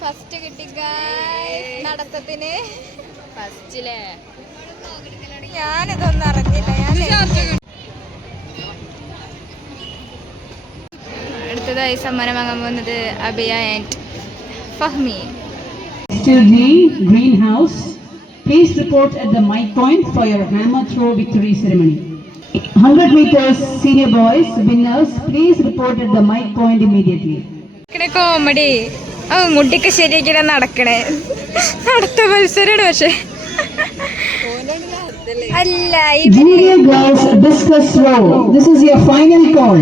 First കിട്ടി നടത്തത്തിന്. ഫസ്റ്റിലെ ഞാനിതൊന്നും അറിഞ്ഞില്ല. അടുത്തതായി സമ്മാനം വാങ്ങാൻ പോകുന്നത് അബിയ and ഫഹ്മി. Greenhouse, please report at the mic point for your hammer throw victory ceremony. 100 meters senior boys winners, please report at the mic point immediately. Comedy മുട്ടിക്ക് ശരിയാക്കിയാ നടക്കണേ. അടുത്ത മത്സരമാണ്. പക്ഷെ അല്ല, junior girls discus throw, this is your final call.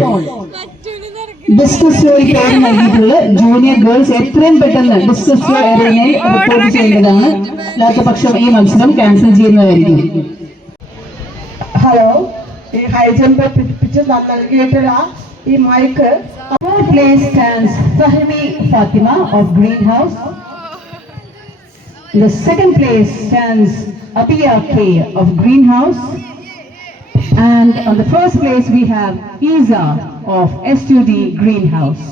Discus ത്രോയ്ക്ക് order നൽകിയിട്ടുള്ള junior girls എത്രയും പെട്ടെന്ന് ഡിസ്കസ് ത്രോ ഏരിയയിൽ റിപ്പോർട്ട് ചെയ്യേണ്ടതാണ്. അല്ലാത്ത പക്ഷം ഈ മത്സരം ക്യാൻസൽ ചെയ്യുന്നതായിരിക്കും. ഹലോ, ഈ ഹൈ ജമ്പ് പിടിപ്പിച്ച് നൽകിയിട്ടുള്ള ഈ mic. Third place stands Fahmi Fatima of Greenhouse. In the second place stands Abiya K of Greenhouse. And on the first place we have Isa of SUD Greenhouse.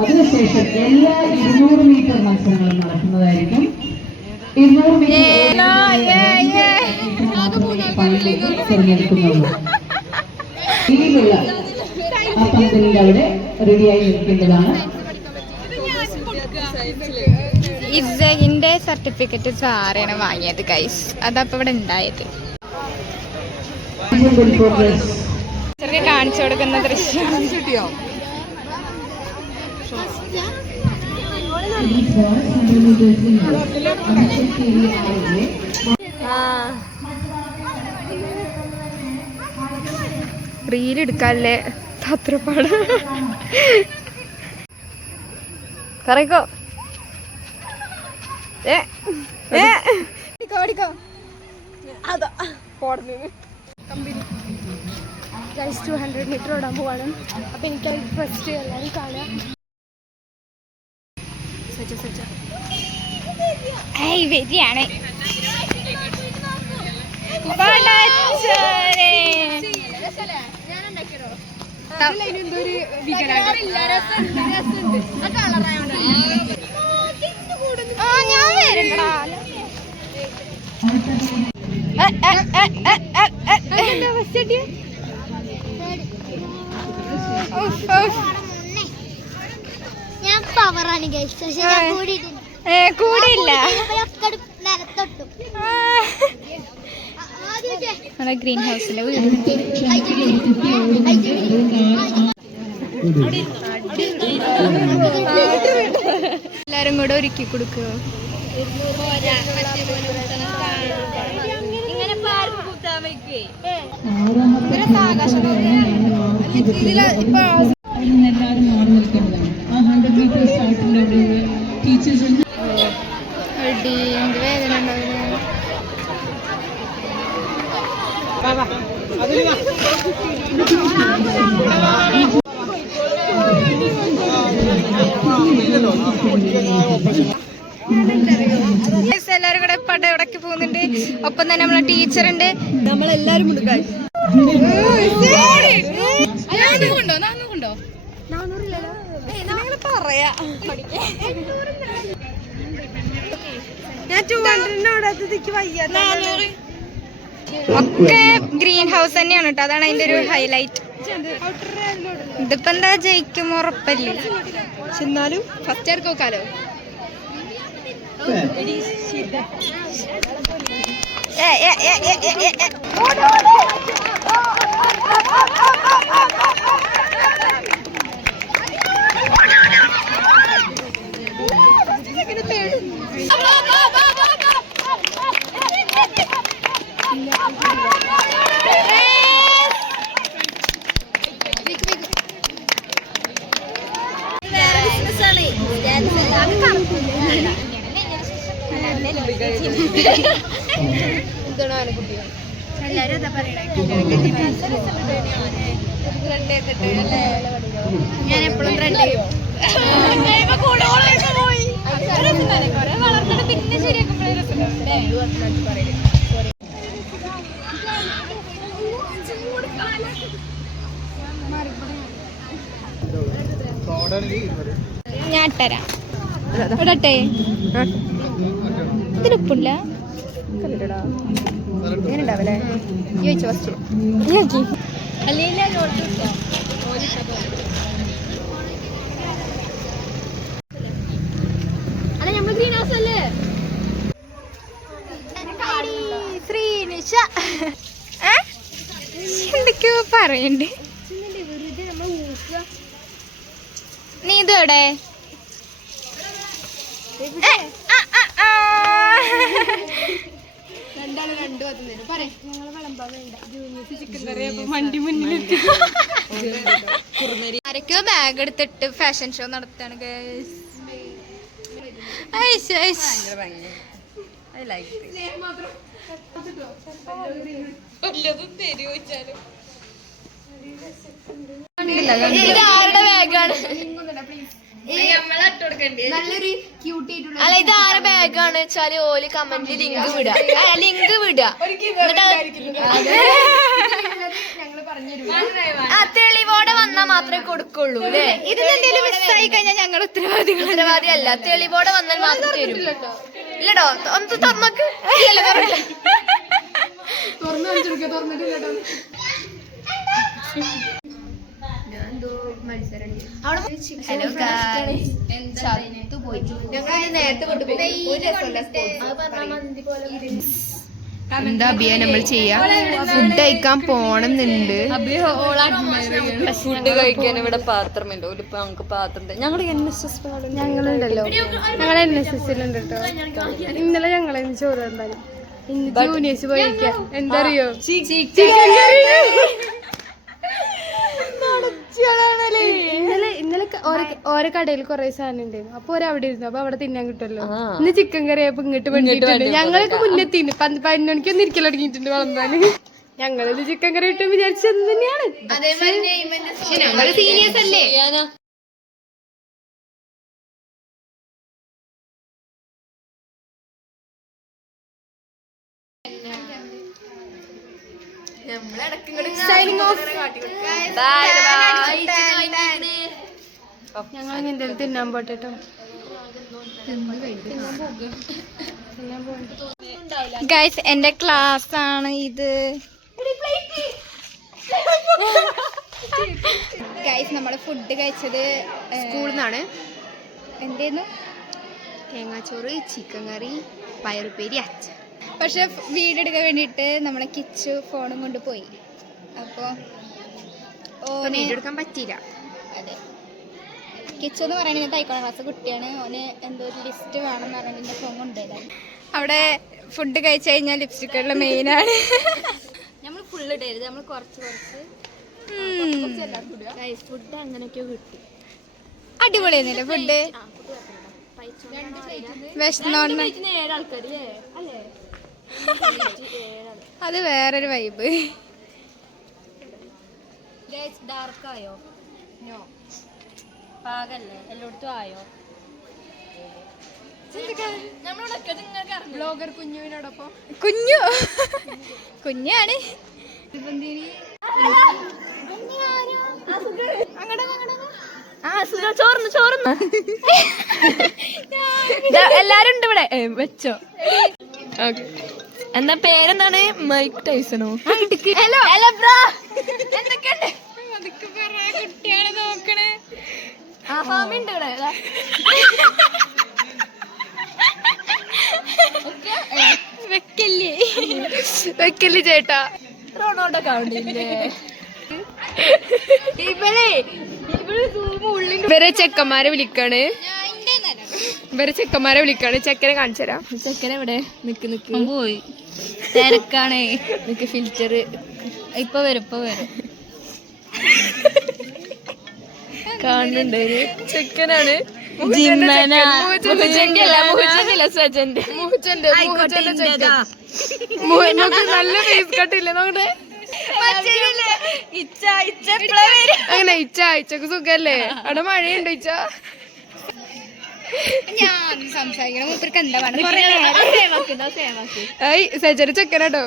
അതിനുശേഷം എല്ലാ 200 metre മത്സരങ്ങളും നടക്കുന്നതായിരിക്കും. 200 metre തിരഞ്ഞെടുക്കുന്നുള്ളൂ. ഇതിലുള്ള ആ പന്തലിൽ അവിടെ റെഡിയായി നിൽക്കേണ്ടതാണ്. ഇസഹിന്റെ സർട്ടിഫിക്കറ്റ് സാറാണ് വാങ്ങിയത് ഗൈസ്. അതപ്പോ ഇവിടെ ഉണ്ടായത്. ചെറിയ കാണിച്ചു കൊടുക്കുന്ന ദൃശ്യം. റീലെടുക്കാല്ലേ പത്രപ്പാട്. കറിക്കോ അതാ 200 മീറ്റർ ഓടാൻ പോവാണ്. അപ്പൊ എനിക്ക് ഫസ്റ്റ് എല്ലാവരും കാണാം. വരിയാണ്. ഞാൻ വരണ്ടടാ. ഞാൻ പവറാണ് കൂടിയില്ല. ഗ്രീൻ ഹൗസിലെ വീട് എല്ലാരും കൂടെ ഒരുക്കി കൊടുക്കുക. എന്ത് വേദന എല്ലാരും കൂടെ പടയടക്കി പോകുന്നുണ്ട്. ഒപ്പം തന്നെ നമ്മളെ ടീച്ചറുണ്ട്. നമ്മളെല്ലാരും പറയാ. ഒക്കെ ഗ്രീൻ ഹൗസ് തന്നെയാണ് കേട്ടോ. അതാണ് അതിന്റെ ഒരു ഹൈലൈറ്റ്. ഇതിപ്പോ എന്താ ജയിക്കും ഉറപ്പല്ലേ. എന്നാലും ഫസ്റ്റ് ആർക്ക് നോക്കാലോ. എല്ലാരും ഞാൻ എപ്പോഴും ത്രെഡ് ചെയ്യും. വളർന്നിട്ട് പിന്നെ ശരിയാക്കുമ്പോഴേ ഞാൻ ഇട്ടരാം. ഇടട്ടെ? ഇതിലുപ്പില്ല. ചോദിച്ചു ഫസ്റ്റ് അല്ല നമ്മൾ ഗ്രീൻ ഹൗസ് അല്ലേ? ശ്രീനിഷ എന്തൊക്കെയോ പറയണ്ട്. നീ ഇതോടെ ആരൊക്കെയോ ബാഗ് എടുത്തിട്ട് ഫാഷൻ ഷോ നടത്താണ്. ഇതാരുടെ ബാഗാണ്? അല്ല ഇത് ആരുടെ ബാഗാണ് വെച്ചാല് ഓല് കമന്റിൽ ലിങ്ക് വിടുക. തെളിവോടെ വന്നാ മാത്രമേ കൊടുക്കുള്ളൂ അല്ലേ? ഇതിനെന്തെങ്കിലും മിസ്സായി കഴിഞ്ഞാൽ ഞങ്ങൾ ഉത്തരവാദി അല്ല. തെളിവോടെ വന്നാൽ മാത്രം തരും. ഇല്ലടോ ഒന്ന് തുറന്നോക്ക്. ഹലോ എന്താ അഭിയ നമ്മൾ ചെയ്യാ? ഫുഡ് കഴിക്കാൻ പോണമെന്നുണ്ട്. ഫുഡ് കഴിക്കാൻ ഇവിടെ പാത്രമില്ല. ഒരിപ്പോ നമുക്ക് പാത്രം ഞങ്ങൾ NSS ഞങ്ങളുണ്ടല്ലോ, ഞങ്ങൾ NSSലുണ്ട് കേട്ടോ. ഇന്നലെ ഞങ്ങളെ ചോറ് ഉണ്ടായി. ഇന്ന് ജൂനിയേഴ്സ് പോയിരിക്കാം. എന്താ അറിയോ? ഇന്നലെ ഓരോ കടയിൽ കൊറേ സാധനം ഉണ്ടായിരുന്നു. അപ്പൊ അവിടെ ഇരുന്നു. അപ്പൊ അവിടെ തിന്നാൻ കിട്ടുമല്ലോ. ഇന്ന് ചിക്കൻ കറി ആയപ്പോ ഇങ്ങോട്ട് വേണ്ടിയിട്ടുണ്ട്. ഞങ്ങളൊക്കെ മുന്നേ തിന്നു. 11 മണിക്കൊന്നും ഇരിക്കൽ തുടങ്ങിയിട്ടുണ്ട് വളർന്നാല്. ഞങ്ങളിത് ചിക്കൻ കറി ഇട്ട് വിചാരിച്ചത് തന്നെയാണ്. സീരിയസ് അല്ലേ? ഞങ്ങൾ എന്തെങ്കിലും തിന്നാൻ പോട്ടെട്ടോ. ഗൈസ് എന്റെ ക്ലാസ് ആണ് ഇത്. ഗൈസ് നമ്മള് ഫുഡ് കഴിച്ചത് സ്കൂളിൽ നിന്നാണ്. എന്തേന്നു? തേങ്ങാച്ചോറ്, ചിക്കൻ കറി, പയറുപ്പേരി, അച്ഛൻ. പക്ഷെ വീഡിയോ എടുക്കാൻ വേണ്ടിയിട്ട് നമ്മളെ കിച്ചു ഫോണും കൊണ്ട് പോയി. അപ്പോൾ വീഡിയോ എടുക്കാൻ പറ്റിയില്ല. അതെ, കിച്ചു എന്ന് പറയുന്നത് തൈക്കോണ ക്ലാസ് കുട്ടിയാണ്. ഓന് എന്തോ ഒരു ലിസ്റ്റ് വേണമെന്ന് പറഞ്ഞിട്ട് എൻ്റെ ഫോൺ കൊണ്ടുപോയതാണ്. അവിടെ ഫുഡ് കഴിച്ചു കഴിഞ്ഞാൽ ലിപ്സ്റ്റിക്കുള്ള മെയിനാണ്. നമ്മൾ ഫുള്ള് ഇടരുത്, നമ്മൾ കുറച്ച് ഫുഡ് അങ്ങനെയൊക്കെയോ കിട്ടും. അടിപൊളിയായിരുന്നില്ലേ ഫുഡ്? വിശന്നോണ്ട് അത് വേറൊരു വൈബ്. ഡാർക്കായോ? നോ, പാകല്ലേ? എല്ലായിടത്തും ആയോ? ബ്ലോഗർ കുഞ്ഞുവിനോടൊപ്പം കുഞ്ഞാണ്. ചോർന്ന് എല്ലാരും ഉണ്ട് ഇവിടെ. വെച്ചോ. എന്താ പേരെന്താണ്? മൈക്ക് ടൈസണോ? ഹലോ ഹലോ ബ്രോ, എന്തൊക്കെയുണ്ട്? കുട്ടിയാണ് നോക്കണേ. ഫാമിണ്ട് ഇവിടെ. വെക്കല്ലേ ചേട്ടാ. റോണോട്ടൊക്കെ ആവണ്ടില്ലേ? ഇവരെ ചെക്കന്മാരെ വിളിക്കാണ്. ചെക്കനെ കാണിച്ചു തരാം. ചെക്കൻ എവിടെ? നിക്ക് പോയി, തിരക്കാണേ. നിക്ക് ഫിൽറ്റർ ഇപ്പൊ വരും കാണുന്നുണ്ട്. ചെക്കനാണ്. നല്ല ഫേസ് കട്ടില്ലേ നോക്കട്ടെ. അങ്ങനെ ഇച്ചക്ക് സുഖല്ലേ? അവിടെ മഴയുണ്ടോ ഇച്ച? ഞാൻ സംസാരിക്കണം മൂപ്പർക്ക് എന്താ വേണം സജന ചെക്കനാട്ടോ.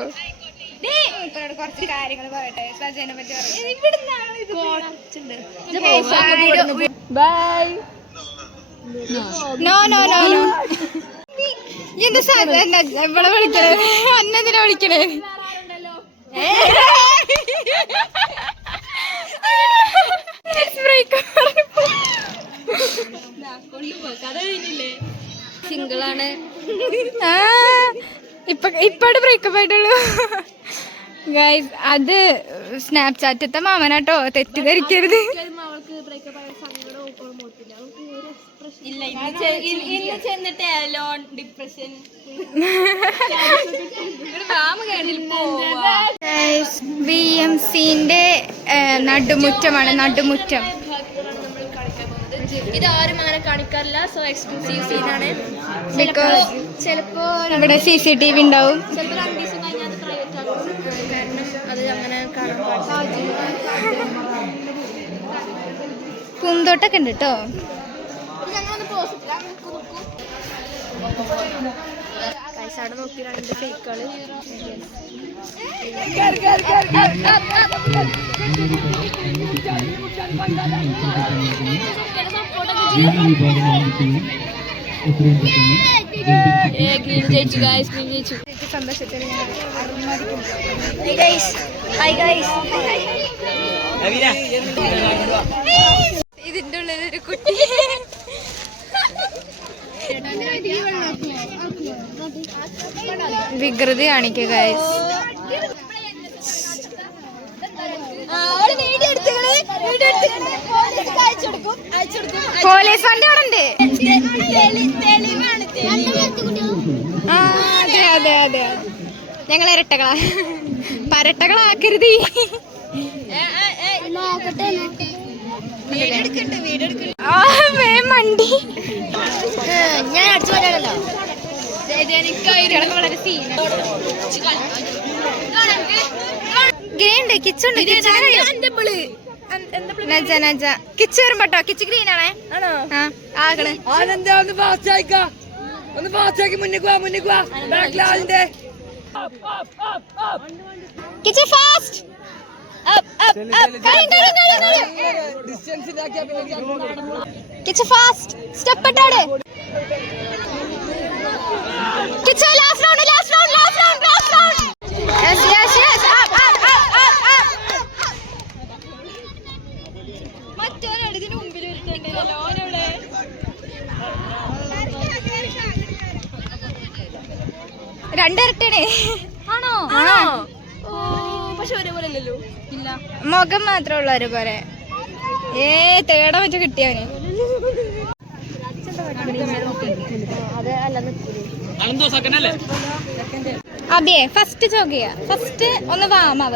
മൂപ്പരോട് കുറച്ച് കാര്യങ്ങൾ പറയട്ടെ. സജനെ പറ്റി bye. No no no no എന്താ സാധന ഇവിടെ വിളിക്കണേ? അന്നെന്തിനാ വിളിക്കണേ? സിംഗിളാണ്. ഇപ്പടെ ബ്രേക്കപ്പ് ആയിട്ടുള്ളൂ ഗൈസ്. അത് സ്നാപ്ചാറ്റത്തെ മാമനാട്ടോ, തെറ്റിദ്ധരിക്കരുത്. ഇല്ല, ഇന്ന് ചെന്നിട്ട് ലോൺ ഡിപ്രഷൻ BMCന്റെ നടുമുറ്റമാണ്, നടുമുറ്റം. ഇത് ആരും അങ്ങനെ കാണിക്കാറില്ല. സോ എക്സ്ക്ലൂസീവ് സീനാണ്. ബിക്കോസ് ചിലപ്പോ ഇവിടെ CCTV ഉണ്ടാവും. ചിലപ്പോ 2 ദിവസം കഴിഞ്ഞാൽ അത് പ്രൈവറ്റ് ആകും. അത് അങ്ങനെ കാണാൻ പാടില്ല. പൂന്തോട്ടൊക്കെ ഉണ്ട് കേട്ടോ. പൈസ നോക്കി 2 ഫേക്കുകള്. സന്തോഷത്തിൽ ഇതിന്റെ ഉള്ളിലൊരു കുട്ടി. വികൃതി കാണിക്കുക ഗൈസ്. പോലീസ് വണ്ടി അവിടെ ഉണ്ട്. അതെ അതെ അതെ, ഞങ്ങൾ ഇരട്ടകളാ. പരട്ടകളാക്കരുത്. മണ്ടി ഞാൻ അടിച്ചു പറയാനല്ലോ. ഗ്രീൻ കിച്ചുണ്ട്. കിച്ച് വരുമ്പോട്ടോ. കിച്ച് ഗ്രീൻ ആണേ. ആകണേ കിച്ച് ഫാസ്റ്റ്. കിച്ച് ഫാസ്റ്റ് സ്റ്റെപ്പ് ഇട്ടോടെ. കിച്ച് last round, last round, last round, last round. Yes yes yes. Up up up up up. മറ്റൊരാൾ ഇതിന് മുമ്പിൽ ഇരുത്തണ്ടല്ലോ. ഓനോടെ രണ്ടിരട്ടണേ. ആണോ? ആണോ? പക്ഷെ ഒരേപോലെ അല്ലല്ലോ. ഇല്ല, മുഖം മാത്രമേ ഉള്ളൂ ഒരേപോലെ. തേടം വെച്ച് കിട്ടിയവന്. അബിയെ ഫസ്റ്റ് ജോഗ് ചെയ്യാ. ഫസ്റ്റ് ഒന്ന് വാമാവ.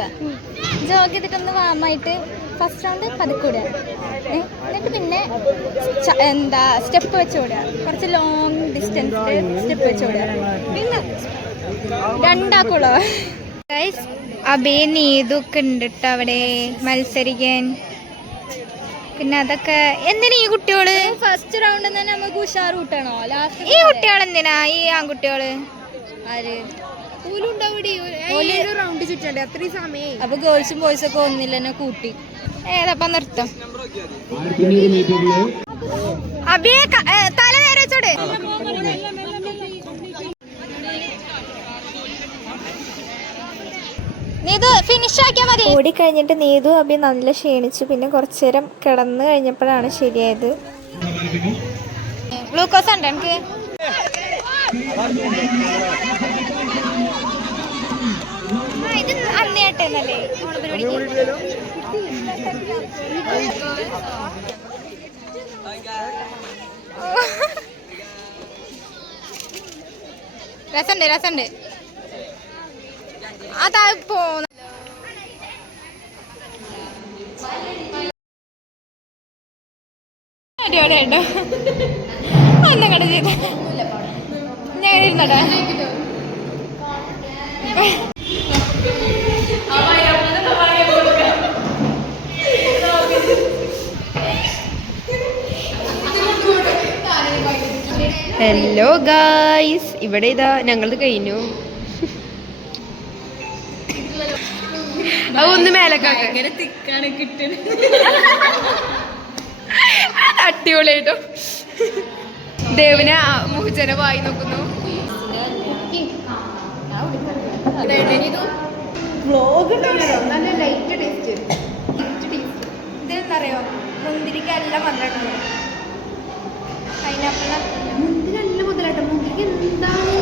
ജോഗ് ചെയ്തിട്ട് ഒന്ന് വാമായിട്ട് ഫസ്റ്റ് റൗണ്ട് പതുക്കൂടുക. എന്നിട്ട് പിന്നെ എന്താ സ്റ്റെപ്പ് വെച്ച് ഓടുക. കുറച്ച് ലോങ് ഡിസ്റ്റൻസിൽ സ്റ്റെപ്പ് വെച്ച് ഓടുക. പിന്നെ രണ്ടാക്കുള്ളൂ. അബിയെ നീതൊക്കെ ഉണ്ട് കേട്ടോ അവിടെ മത്സരിക്കാൻ. പിന്നെ അതൊക്കെ എന്തിനാ ഈ കുട്ടികള്? ഫസ്റ്റ് റൗണ്ട് തന്നെ നമുക്ക് ഉഷാർ കൂട്ടണോ? ലാസ്റ്റ് ഈ കുട്ടികൾ എന്തിനാ? ഈ ആൺകുട്ടികള് ആര്? റൗണ്ട് ചുറ്റണ്ടേ? അത്രയും സമയം. അപ്പൊ ഗേൾസും ബോയ്സും ഒക്കെ ഒന്നില്ല തന്നെ കൂട്ടി. ഏതപ്പം നൃത്തം? അബിയെ തല നേരെ വെച്ചോട്. നീതു ഫിനിഷ് ആക്കിയാ മതി. ഓടിക്കഴിഞ്ഞിട്ട് നീതു അബി നല്ല ക്ഷീണിച്ചു. പിന്നെ കുറച്ചു നേരം കിടന്നു കഴിഞ്ഞപ്പോഴാണ് ശരിയായത്. ഗ്ലൂക്കോസ് ഉണ്ട് എനിക്ക്. ഇത് അന്നേട്ടല്ലേ ഓണപരിപാടിക്ക്? രസണ്ട് രസണ്ട്. അതാ പോന്ന അടിപൊളിയുണ്ടോ? ഒന്നും കട ചെയ്ത ഞാൻ ഇരുന്നടാ. ഹലോ ഗായ്സ്, ഇവിടെ ഇതാ ഞങ്ങളത് കഴിഞ്ഞു. അതൊന്ന് മേലക്കാണ് അടിപൊളിയായിട്ടോ. ദേവന് മുഹജന വായി നോക്കുന്നു. ഇതെന്നറിയോ, മുന്തിരിക്കെല്ലാം പറഞ്ഞിട്ടുണ്ട്. പൈനാപ്പിൾ മുന്തിരി നല്ല മുതലാട്ടോ. മുന്തിരിക്ക് എന്താണ്